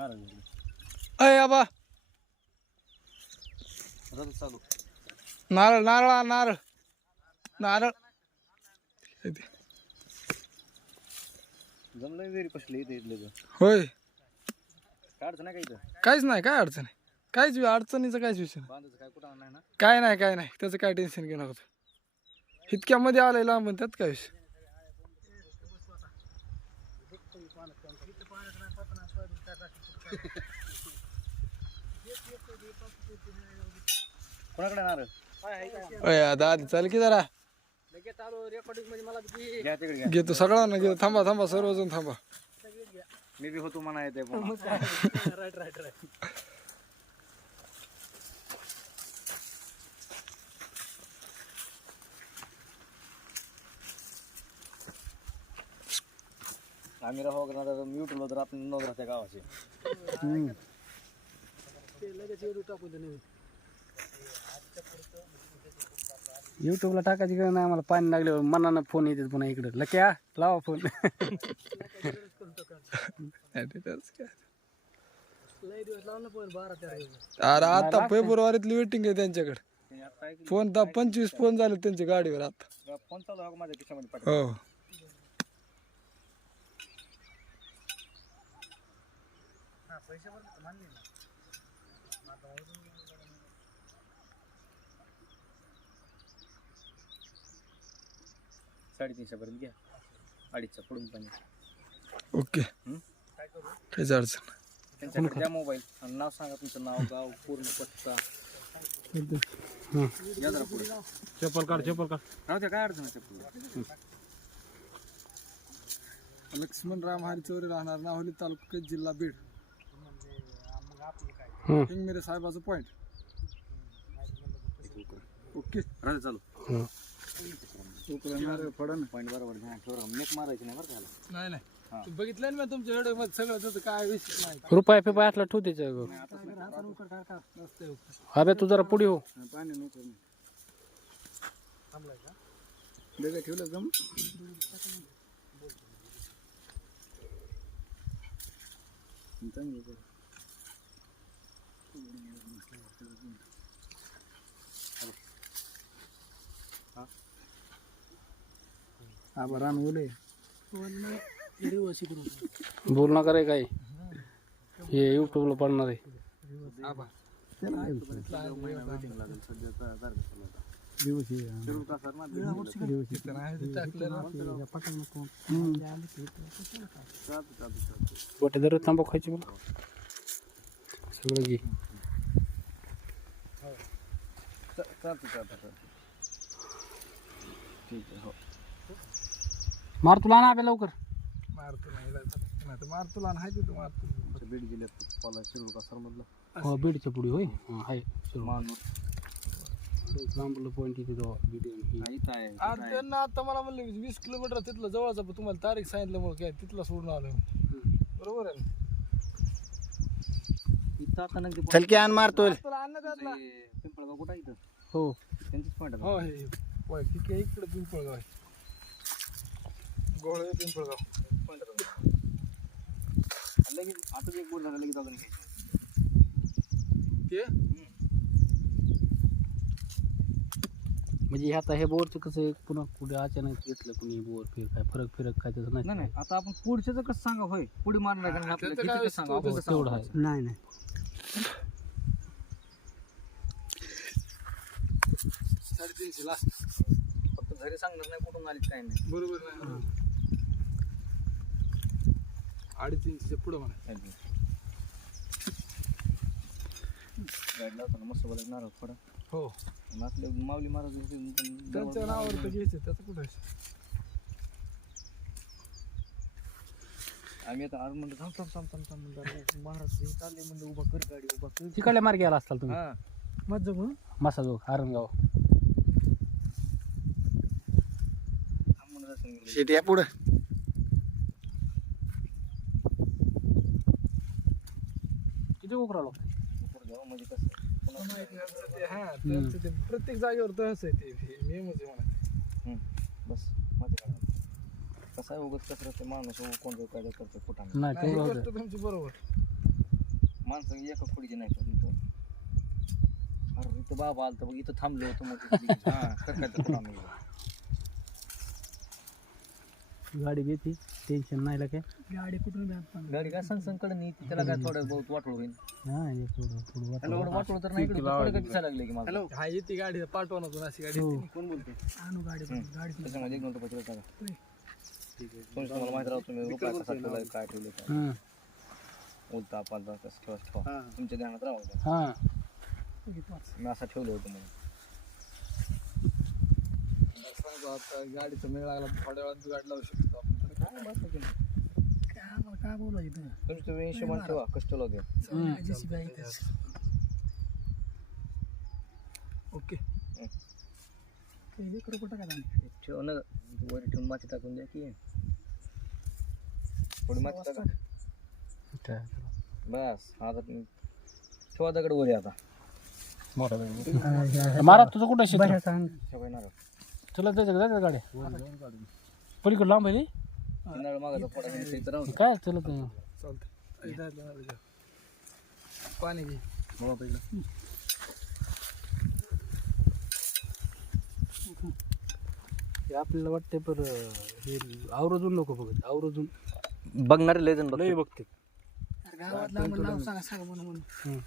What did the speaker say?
नारळ अय आबा. चालू. नारळ नारळ नारळ. नारळ. जमलं इथे इथले होय. अडचण काहीच नाही काय अडचण आहे? काहीच अडचणीचं काहीच विषय बांधायचं काय कुठं नाही ना? काय नाही काय नाही. त्याचं काय टेन्शन घेऊ नका तू. इतक्यामध्ये आलंय लांबून त्यात काय विषय? कोणाकडे नारळ अय दादी चाल की जरा. घ्या तिकडे घ्या. घेतो सगळ्यांना घेतो थांबा थांबा सर्वजण थांबा. मी बी होतो म्हणा येते पण. आम्ही राहू म्यूट होलो तर आपण नोंद राहते गावाचे. युट्यूबला टाकायची गरज नाही आम्हाला पाणी लागल्यावर मनानं फोन येते पुन्हा इकडे. लक्या लावा फोन अरे आता फेब्रुवारीतली वेटिंग आहे त्यांच्याकडे. फोन तर पंचवीस फोन झाले त्यांच्या गाडीवर आता. फोन चालू आहे का माझ्या खिशामध्ये पाठवा हो साडेतीनशे पर्यंत घ्या. अडीचच्या पुढून पण ओके. हं? काहीच अडचण नाही. त्यांच्याकडे द्या मोबाईल. आणि नाव सांगा तुमचं नाव गाव पूर्ण पत्ता. या जरा पुढे. चप्पल काढ चप्पल काढ. राहू द्या काय अडचण आहे पुढे? लक्ष्मण राम हरी चौरे राहणार नाहोली तालुका जिल्हा बीड. हं. हिंगमिरे साहेबाचं पॉइंट ओके राहू दे चालू। हं. पडा ना। पॉईंट बरोबर ध्यान ठेवा मेक मारायची नाही बरं का ह्याला. नाही हा. नाही तू बघितलं ना मी तुमच्या व्हिडिओमध्ये सगळं त्याचं काय विषय नाही रुपये फिपाय असला ठेव त्याच्यावर अबे तू जरा पुढे हो। पाणी नको बेगा ठेवलं जम आबा राम बोले. बोल नका रे काही हे युट्यूबला पडणार आहे. ना. गोटे दर थांबा खायची सगळं घे. चा- चालतं चालतं चालतं ठीक आहे हो मार तुला ना लवकर मारतो नाही नाही तर मारतो लहान आहे तिथं मारतो आमच्या बीड जिल्ह्यात पाला शिरूर हो बीडच्या पुढे होय? हा, आहे सुरू मानूर. लांबलं पॉईंट इथे तो व्हिडिओ हा, इथं आहे इथं आज आहे. त्यांना आता मला म्हणलं वीस किलोमीटर तिथलं जवळचा पण तुम्हाला तारीख सांगितल्यामुळे काय तिथला सोडून आलो बरोबर आहे ना? इथं चल की आण मारतोय तुला. अन्न घातला ते पिंपळगाव कुठं आहे इथं? हो. त्यांचंच पॉईंट हो हे हे. होय ठीक आहे इकडे पिंपळगाव आहे. गोळे पिंपळगाव. लगेच आता एक बोल झाला लगेच अजून घ्यायचं. ते? म्हणजे हे आता हे बोरचं कसं आहे, पुन्हा कुठे अचानक घेतलं कुणी बोर फिर काय फरक फिरक काय त्याचं नाही. नाही नाही. आता आपण पुढच्याच कसं सांगा होय. पुढे मारणार का नाही आपल्याला त्याचं किती काय कसं सांगा तेवढं? आहे. नाही नाही. साडेतीनशे लास्ट. फक्त घरी सांगणार नाही कुठून आली काय नाही बरोबर नाही अडीचशे पुढं म्हणा गाडी लावताना मस्त बोलायचं नारळ थोडं हो. आणि आपले माऊली महाराज त्यांच्या नावावर घ्यायचं त्याचं कुठं आम्ही आता आज म्हणलं थांब थांब थांब थांब थांब म्हणलं अरे महाराज हे चालले म्हणलं उभा कर गाडी उभा कर. तिकडल्या मार्गे आला असताल तुम्ही? हा. मज्जा म्हणून मसाजो आरणगाव. थांब म्हणलं असं गेलं. शेट या पुढं. किती उकरा लागतो पुढं जाऊ म्हणजे कसं? पुन्हा ते हा त्यांचं ते प्रत्येक जागेवर तसं आहे ते हे मी म्हणजे म्हणा हम्म, बस माती काढा. कसं आहे उगत कसं ते माणूस कोण काय करतो कुठं नाही नाही, ही गोष्ट तुमची बरोबर. माणसं एका खोडीची नाही पण तो अरे इथं बाबा आलता बघ इथं थांबलो होतो मग हा तुला आम्ही. गाडी घेते टेन्शन नाही काय गाडी कुठून बी आणता गाडी काय संग संकट नाही ती त्याला काय थोडं बहुत वाटलं होईल. हा हे थोडं थोडं एवढं तर नाही इकडे थोडं दिसायला लागले की मला हॅलो हा येते गाडी पाठवा ना तू अशी गाडी हो. कोण बोलते आणू गाडी गाडी त्याच्यामध्ये एक नंतर पत्र टाका तुमचं तुम्हाला माहिती राहतो तुम्ही रुपया कसा ठेवलाय काय ठेवलं काय हं. उलटा कसं ठेवा ठेवा. तुमच्या ध्यानात राहू द्या. हा. मी असं ठेवलं होतं म्हणून. सांगतो आता गाडीचा मेळ लागला तर थोड्या वेळात गाडी लावू शकतो आपण. तर काय बस की काय आम्हाला काय बोलायचं तुमचं तुम्ही हिशोबाने ठेवा कष्ट लागेल ओके. ठेव ना वर ठेवून माती टाकून द्या की. थोडी बस आता तुम्ही ठेवा दगड वर आता महाराज तुझं कुठं शेत ठेवा येणार चला त्याच्या जायचं गाड्या पलीकडे लांब आहे रे? किनाळ मागायचा फोडा घ्यायचा इथं राहू काय चलत नाही. चालतं पाणी घे. हे आपल्याला वाटते पर हे आवरजून नको बघत. आवरजून बघणारे लेजन बघ लय बघते गावात नाव सांगा सांगा म्हणून हं.